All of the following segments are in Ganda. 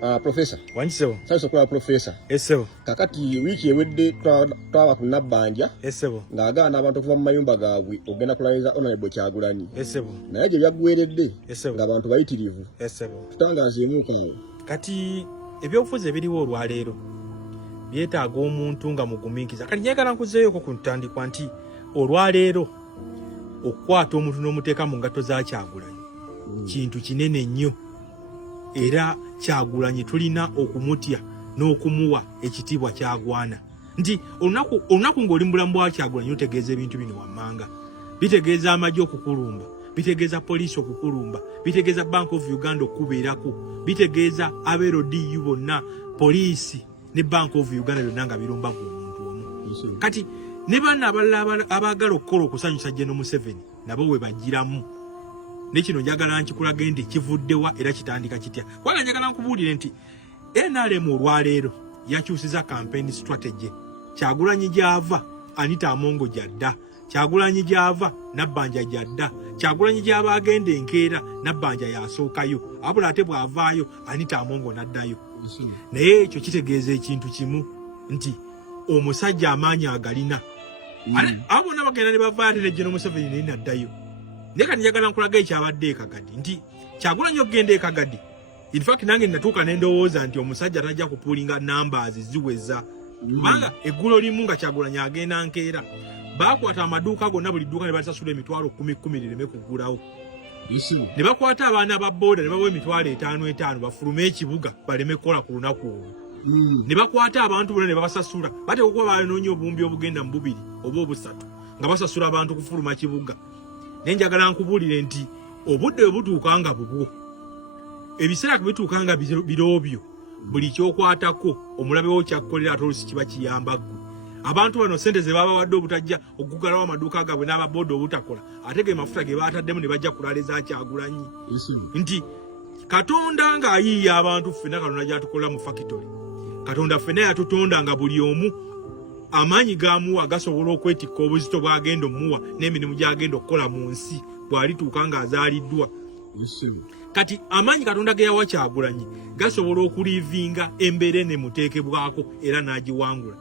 Professor. Wanjisewo. Sasa kwa professor. Esewo. Kakati wiki ewedde twa ku Nabbanja. Esewo. Ng'agaana abantu kuva mu mayumba gaabwe ogenda kulaliza Honorable Kyagulanyi. Esewo. Naye gye byaggweredde. Esewo. Ng'abantu bayitirivu. Esewo. Tutangaazeemuuka awo. Kati ebyobufuzi ebiriwo olwaleero byetaaga omuntu nga mugumiikiza. Kati njagala nkuzeeyoko ku ntandikwa nti olwaleero okukwata omuntu n'omuteeka mu ngatto za Kyagulanyi kintu kinene nnyo. Era Kyagulanyi tulina okumutya n'okumuwa ekitiibwa kyagwana. Nti olunaku ng'oli mu bulamu bwa Kyagulanyi otegeeza ebintu bino wammanga. Bitegeeza amagye okukulumba, bitegeeza poliisi okukulumba, bitegeeza Bank of Uganda okukubeerako, bitegeeza abeRDU bonna, poliisi ne Bank of Uganda byonna nga birumba omuntu omu. Kati ne banna abalala abaagala okukola okusanyusa General Museveni nabo we bagiramu. Nekino njagala nkikulaga nti kivuddewa era kitandika kitya. Wala njagala nkubuulire nti NRM olwaleero yakyusiza campaign strategy. Kyagulanyi gyava Anita Amongo jadda, Kyagulanyi gyava Nabbanja jadda, Kyagulanyi gyava agenda enkeera Nabbanja yasookayo, abula ate bw'avaayo Anita Amongo naddayo. Naye ekyo kitegeeza ekintu kimu nti omusajja amaanyi agalina. Abo bonna bagenda ne bavaayo ate ne General Museveni naye naddayo. Ndeka njagala nkulaga ekyabadde ekagadi nti Kyagulanyi okugenda ekagadi. In fact nange natuuka n'endowooza nti omusajja tajja kupuulinga numbers ziweza. Kubanga eggulo limu nga Kyagulanyi agenda nkeera baakwata amaduuka gonna buli dduuka ne basasula emitwalo 10,000 lireme kuggulawo. Ne bakwata abaana ba booda ne babawa emitwalo 5,500 bafulume ekibuga baleme kukola ku lunaku olwo. Ne bakwata abantu bonna ne babasasula bateeka okuba banoonya obumbi obugenda mu 2 oba 3 nga basasula abantu kufuluma kibuga. Nenjagala nkubuulire nti obudde bwe butuuka nga bubwo, ebiseera bituuka nga biroobyo, buli kyokwatako omulabe wo kyakkolera ate olusi kiba kiyamba ggwe. Abantu bano sente ze baba wadde obutajja okugalawo amaduuka gaabwe n'ababoda obutakola ate ge mafuta ge baataddemu ne bajja kulaliza Kyagulanyi. Nti Katonda ng'ayiiya abantu ffenna Katonda gy'atukolera mu factory. Katonda ffenna yatutonda nga buli omu amaanyi gaamuwa gasobola okwetikka obuzito bw'agenda omuwa n'emirimu gy'agenda okukola mu nsi bw'alituuka ng'azaaliddwa. Kati amaanyi Katonda ge yawa Kyagulanyi gasobola okuliivinga embeera ne muteekebwako era n'agiwangula.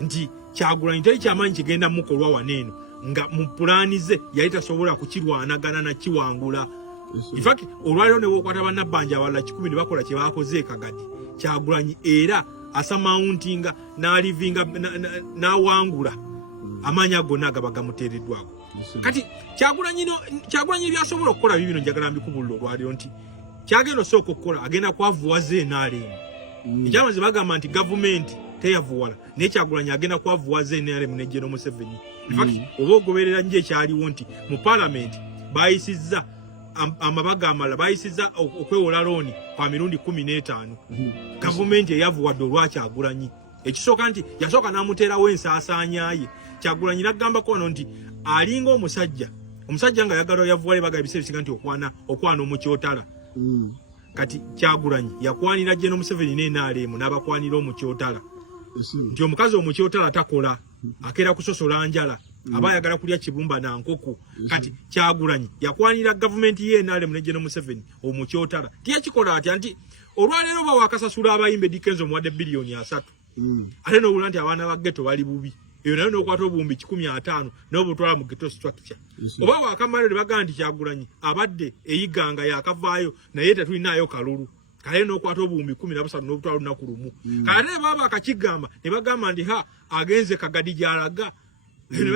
Nti Kyagulanyi teri kyamaanyi kigenda mukolwa waneeno nga mu pulaani ze yali tasobola kukirwanagana na kiwangula. In fact olwaleero ne bw'okwata bannabbanja abalala 10 ne bakola kye baakoze ekagadi, Kyagulanyi era asamauntinga n'alivinga n'awangula amaanyi gonna agaba gamuteereddwako. Kati Kyagulanyi byasobola okukola bibino njagala mbikubuulira olwaleero nti kyagenda osooka okukola agenda kwavuwaza NRM. Ekyamaze bagamba nti gavumenti teyavuwala naye Kyagulanyi agenda kwavuwaza NRM ne General Museveni. In fact oba ogoberera nje ekyaliwo nti mu parliament bayisizza amabaga amalala bayisizza okwewola looni kwa mirundi 15. Gavumenti eyavuwadde olwa Kyagulanyi. Ekisooka nti yasooka n'amuteerawo ensaasaanyaye. Kyagulanyi n'aggambako wano nti alinga omusajja nga yagala yavuwale baga ebiseera bisinga nti okwana omukyotala. Kati Kyagulanyi yakwanira General Museveni ne NRM n'abakwanira omukyotala. Nti omukazi omukyotala takola akeera kusosola njala aba yagala kulya kibumba na nkoko. Kati Kyagulanyi yakwanira gavumenti ye NRM ne General Museveni omukyotala. Tiyakikola atya nti olwaleero bawakasasula abayimbe Dikenzo muwadde biliyoni 3. Ate n'obula nti abaana ba ghetto bali bubi. Eyo nayo n'okwata obuwumbi 15,000 n'obutwala mu ghetto structure. Oba wakamala ne bagamba nti Kyagulanyi abadde eyiganga yakavaayo naye tetulinayo kalulu. Kale n'okwata obuwumbi 13 n'obutwala lunaku lumu. Kale ne baba akakigamba ne bagamba nti agenze kagadi gy'alaga. Ne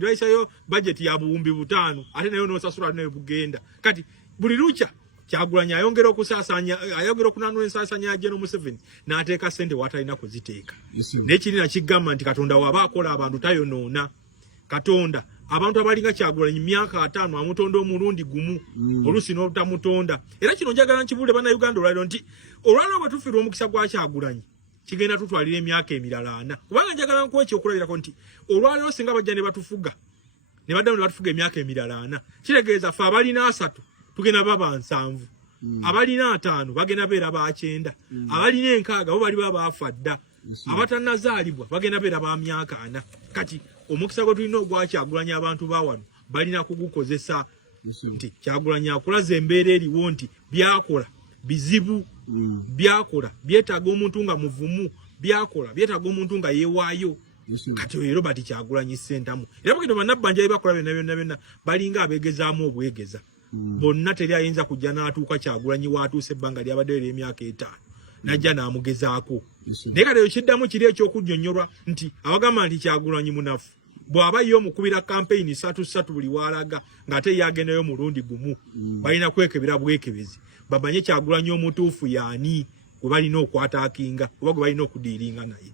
bayisayo budget ya buwumbi 5 ate nayo n'osasula nayo bugenda. Kati buli lucha Kyagulanyi ayongera okusaasanya ayongera okunanula ensaasanya ya General Museveni n'ateeka sente watalina kuziteeka. N'ekiri nakigamba nti Katonda waba akola abantu tayonoona. Katonda abantu abalinga Kyagulanyi myaka 5 amutonda omulundi gumu olusi n'obutamutonda. Era kino njagala nkibuule bannayuganda olwaleero nti olwaleero bwe tufiirwa omukisa gwa Kyagulanyi kigenda tutwalira emyaka emirala 4. Kubanga njagala nkuwa ekyokulabirako nti olwaleero singa bajja ne batufuga ne baddamu ne batufuga emyaka emirala 4 kitegeeza ffe abalina 3 tugenda baba 7, abalina 5 bagenda beera ba 9, abalina 6 bo bali baafa dda, abatannazaalibwa bagenda beera ba myaka 4. Kati omukisa gwe tulina ogwa Kyagulanyi abantu bawano balina kugukozesa nti Kyagulanyi akulaza embeera eriwo nti byakola bizibu byakola byetaaga omuntu nga muvumu byakola byetaaga omuntu nga yeewaayo kati oyo Robert Kyagulanyi Ssentamu era bwekito bannabbanja bakola byonna balinga abeegezaamu obwegeza bonna teri ayinza kujja n'atuuka Kyagulanyi waatuuse ebbanga lyabaddeyo ery'emyaka 5 najja n'amugezaako naye kati ekyo kiddamu kiri ekyokunnyonnyolwa nti abagamba nti Kyagulanyi munafu bw'aba yo mukubira kampeyini 3 buli walaga ng'ate yagendayo mulundi gumu balina kwekebera bwekebezi babanye Kyagulanyi omutuufu yaani gwe balina okwataakinga oba gwe balina okudiiringa naye.